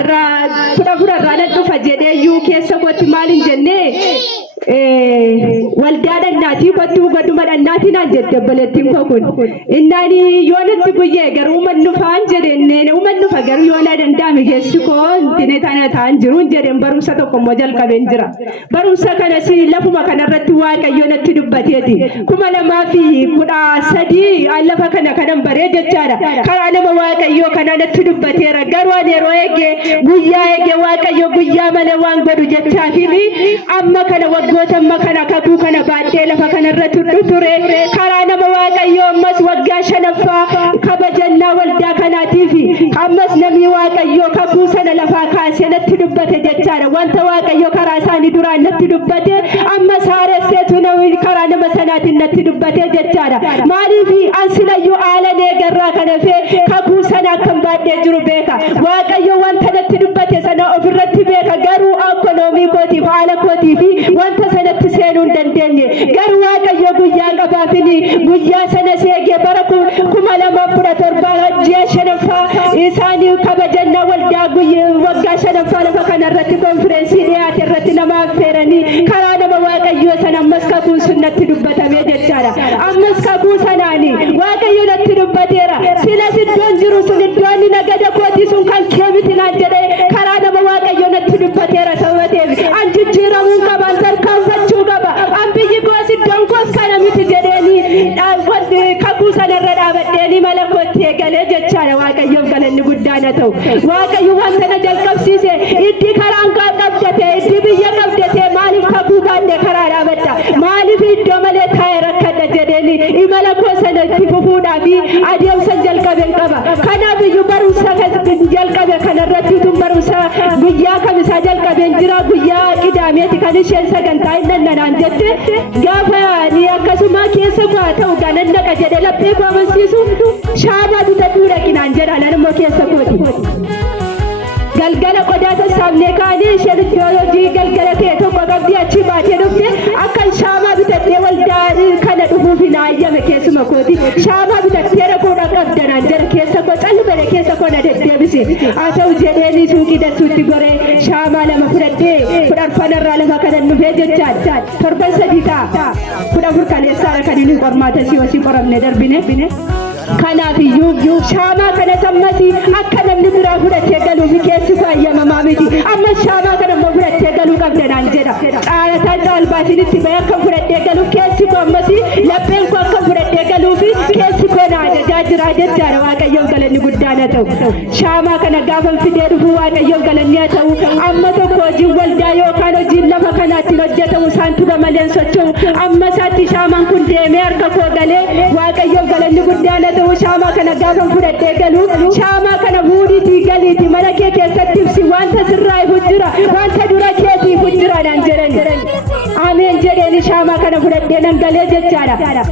lamarra fura rana dhufa jedhee yuu keessa kooti maalin jennee waldaadha naatii kottuu godhuma dhannaati naan jette balettiin kokun innaani yoonatti guyyee garuu uummannu faan jedhenneen uummannu fa garuu yoona danda'ame geessi koon tine tana ta'an jiruun jedhen barumsa tokko immoo jalqabeen jira barumsa kana si lafuma kanarratti waaqayyo natti dubbateeti 2013 lafa kana kanan baree jechaadha karaa nama waaqayyo kana natti dubbateera garuu ani yeroo eege guyyaa eege waaqayyo guyyaa malee waan godhu jechaafi amma kana waggoota amma kana kakuu kana baadhee lafa kanarratti ture karaa nama waaqayyo ammas waggaa shanaffaa kabajannaa waldaa kanaatiif ammas namni waaqayyo kakuu sana lafaa kaasee natti dubbate jechaadha wanta waaqayyo karaa isaanii duraan natti dubbate ammas haaresseetu namni karaa nama sanaatiin natti dubbate jechaadha maaliif ansilayyuu aalanee garraa kana fee kakuu sana akkam baadhee jiru beeka waaqayyo wanta natti dubbate sana ofirratti beeka garuu ekonomii kootiif haala kootiif wanta sanatti seenuu hin dandeenye garuu waaqayyo guyyaa qabaafini guyyaa sana seegee bara 2017 ji'a shanaffaa isaanii kabajannaa waldaa guyyaa waggaa shanaffaa lafa kanarratti konfireensii dhiyaate irratti nama affeeranii karaa nama waaqayyo sana ammas kakuun sun natti dubbatamee jechaadha ammas kakuu sanaani waaqayyo natti dubbateera sila iddoon jiru sun iddoon nagada kootii sun kan keemiti naan jedhee karaa nama waaqayyo natti dubbateera sabateef an jijjiiramuun qaban tarkaanfachuu qaba an biyyi koos iddoon koos kana miti jedheeni kakuu sanarra dhaabadheeni mala kootti eegalee jechaadha waaqayyoof galanni guddaan ta'u waaqayyo wanta na jalqabsiise itti karaan qabdate itti biyya qabdate maaliif kakuu baadhee karaa dhaabadda maaliif iddoo malee taa'ee rakkadha jedheeni imala koo sanatti fufuudhaafi adeemsan jalqabeen qaba kanaaf iyyuu barumsa jalqabe kanarratti tun barumsa guyyaa kamisaa jalqabeen jira guyyaa qidaameeti kan isheen sagantaa hin nannanaan jette gaafa ni akkasuma keessa koo ta'u ganan naqa jedhe laphee koo amansiisu shaamaa bitadhuu dhaqinaan jedha nanimmoo keessa kooti galgala qodaa sassaabnee kaanii isheen hojii galgala ta'e tokko qabdii achi baatee dhufte akkan shaamaa bitadhee waldaa kana dhufuuf hin ayyame keessuma kooti shaamaa bitadhee rafuudha qabdanaan jara keessa koo callu keessa koo na deddeebise haa ta'u jedheeni suuqii dassuutti goree shaamaa lama fudhadhee fudharfanarraa lafa kanan dhufee jechaadha torban sadii ta'a 14 kaleessaadha kan inni qormaata si wasii qoramne darbine kanaaf iyyuu shaamaa kana sammasi akka namni biraa fudhatee galuuf keessi fayyamamaa miti amma shaamaa kana immoo fudhatee galuu qabdanaan jedha qaalataan caalbaasinitti bahe akka fudhatee galuuf keessi koo ammasi lapheen koo akka fudhatee galuuf keessi koo na ajajaa jira jechaadha waaqayyoon galanni guddaan haa ta'u shaamaa kana gaafan fidee dhufuu waaqayyoon galanni haa ta'u amma tokko hojiin waldaa yookaan hojiin lafa kanaatti hojjetamu isaan tuba maleen socho'u amma isaatti shaamaan kun deemee harka koo galee waaqayyoon galanni guddaan haa ta'u shaamaa kana gaafan fudhatee galu shaamaa kana fuudhiitii galiitii mana kee keessatti ibsi wanta sirraa ifu jira wanta dura keetii ifu jira naan jedhan ameen jedheeni shaamaa kana fudhatee nan galee jechaadha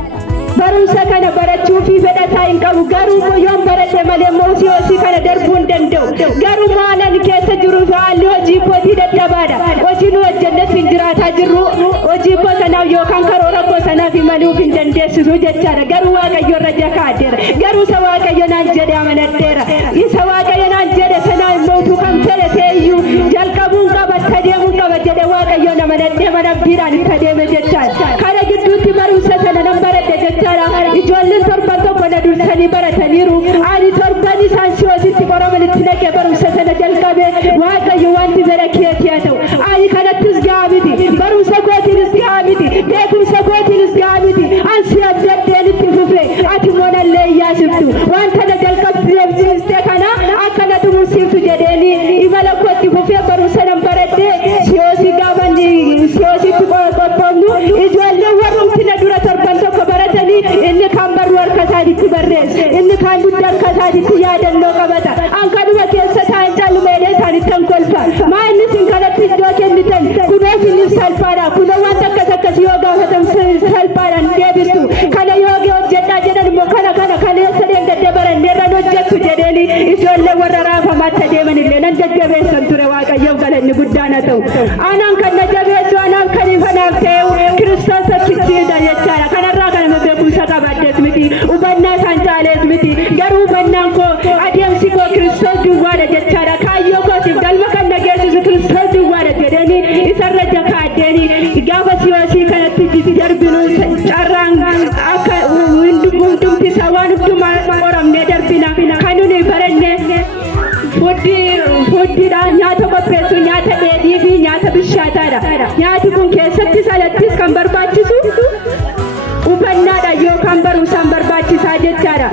barumsa kana barachuufi fedhataa hin qabu garuu yoon baradhe malee moosii kana darbuu hin danda'u garuu maalan keessa jiru haalli hojii kootii dadhabaadha hojii nu hojjannatti hin jiraataa jirru hojii koo sanaaf yookaan karoora koo sanaaf imaluuf hin dandeessisu jechaadha garuu waaqayyo irra jakaadeera garuu isa waaqayyo naan jedhe amanadheera isa waaqayyo naan jedhe sanaa immoo utuu kan fedhe ta'eyyuu jalqabuun qaba deemuun qaba jedhe waaqayyo amanadhee mana abdiidhaan itti adeeme jechaadha kana gidduutti barumsa sana nan baradhe jechaadha ijoolleen torban tokko na dursanii barataniiru ani torban isaan si wasitti qoramanitti naqee barumsa sana jalqabe waaqayyo wanti fedha keetii haa ta'u ani kanattis gahaa miti barumsa kootiinis gahaa miti beekumsa kootiinis gahaa miti ansi abdaddeen itti fufe ati moonallee iyyaasiftu wanta na jalqabsiifte kana akka na xumursiiftu jedheeni imala kootti fufee barumsa nan baradhe siyoosii gaafan siyoositti qophoofnu ijoolleen warrumti na dura torban tokko baratanii inni kan barru harka isaanitti barreesse inni kan dugda harka isaanitti yaadannoo qabata ankanuma keessa taa'an caallumeedhee isaanittan kolfa maa inni sin kanatti iddoo kennitan kunoo finif salphaadha kunoo wanta akkas yoo gaafatan salphaadhaan deebistu kana yoo hojjedhaa jedhan immoo kana kaleessa deemgaddee baranneerran hojjettu jedheeni ijoollee warra raafamaatti adeemanillee nan jajjabeessan ture waaqayyoof galanni guddaan haa ta'u anaan kan na jabeessu anaaf kaniif anaaf ta'u kiristoos achitti jechaadha kanarraa kana beekumsa qabaddees miti hubannaa isaan caalees miti garuu hubannaan koo adeemsi koo kiristoos duwwaadha jechaadha kaayyoo kootiif fuddiidha nyaata qopheessu nyaata dheedhii fi nyaata bishaataadha. Nyaati kun keessatti salattis kan barbaachisu ufannaadha yookaan barumsaan barbaachisaa jechaadha.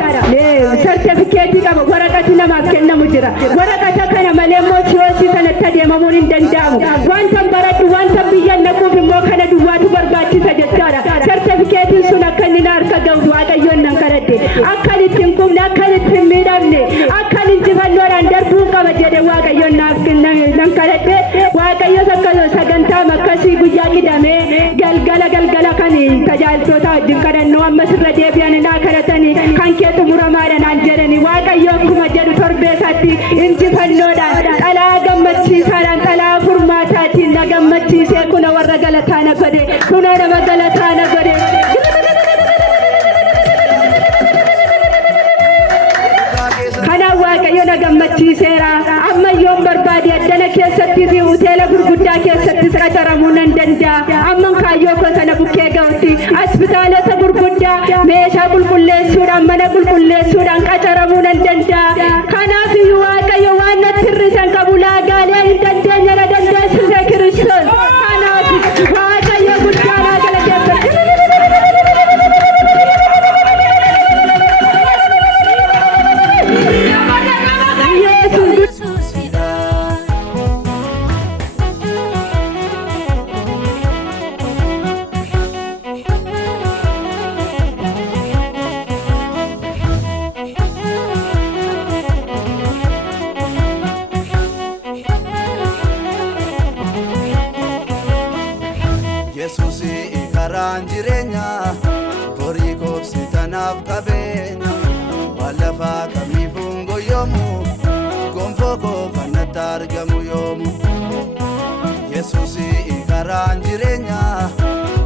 Sartifikeetii qaba waraqati namaaf kennamu jira. Waraqata kana malee immoo siyoosii sanatti adeemamuun hin danda'amu. Wanta baradhu wanta biyya naquuf immoo kana duwwaatu barbaachisa jechaadha. Sartifikeetiin sun akka inni harka ga'u Waaqayyoon nan kadhadhe. Akka inni ittiin qubne akka inni ittiin miidhamne akka inni injifannoodhaan darbuu qaba jedhee Waaqayyoon naaf nan kadhadhe. Waaqayyo sagantaa akkasii guyyaa qidamee galgala kan tajaajiltoota wajjin kadhannoo ammas irra deebi'anii naa kadhatanii kan keetu muramaadhaan aan jedhanii Waaqayyo akkuma jedhu torbeessaatti injifannoodhaan dhalaa gammachiisaadhaan dhalaa furmaataatiin na gammachiisee kuna warra galataa na godhe kuna nama galataa na godhe. Waaqayyo na gammachiiseera. Ammayyoon barbaade addana keessatti fi hoteela gurguddaa keessatti qacaramuu nan danda'a. Amman kaayyoo koo sana bukkee ga'utti hospitaalota gurguddaa meeshaa qulqulleessuudhaan mana qulqulleessuudhaan qacaramuu nan danda'a. Kanaaf Waaqayyo waan natti hir'isan qabu laagaalee hin dandeenye na dandeessise Kiristoos. Kanaaf Waaqayyo guddaa naa galateeffadha. karaan jireenya borii koobsi tanaaf qabeenya wallafaa kamiifuun goyyoomu gonfoo koo kanatti argamu yoomu Yesuusi karaan jireenya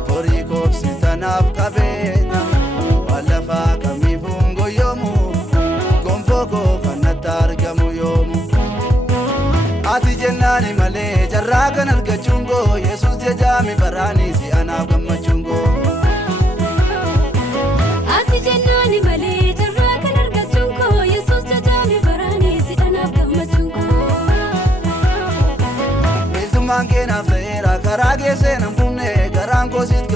borii koobsi tanaaf qabeenya wallafaa kamiifuun goyyoomu gonfoo koo kanatti argamu yoomu Ati jennaani malee jarraa kan argachuun koo Yesuus jejaami baraanii si anaaf gammachuun koo Ati jennaani malee jarraa kan argachuun koo Yesuus jejaami baraanii si anaaf gammachuun koo Bilisummaan keenaaf ta'eera karaa keessee nan bumne garaan koo siit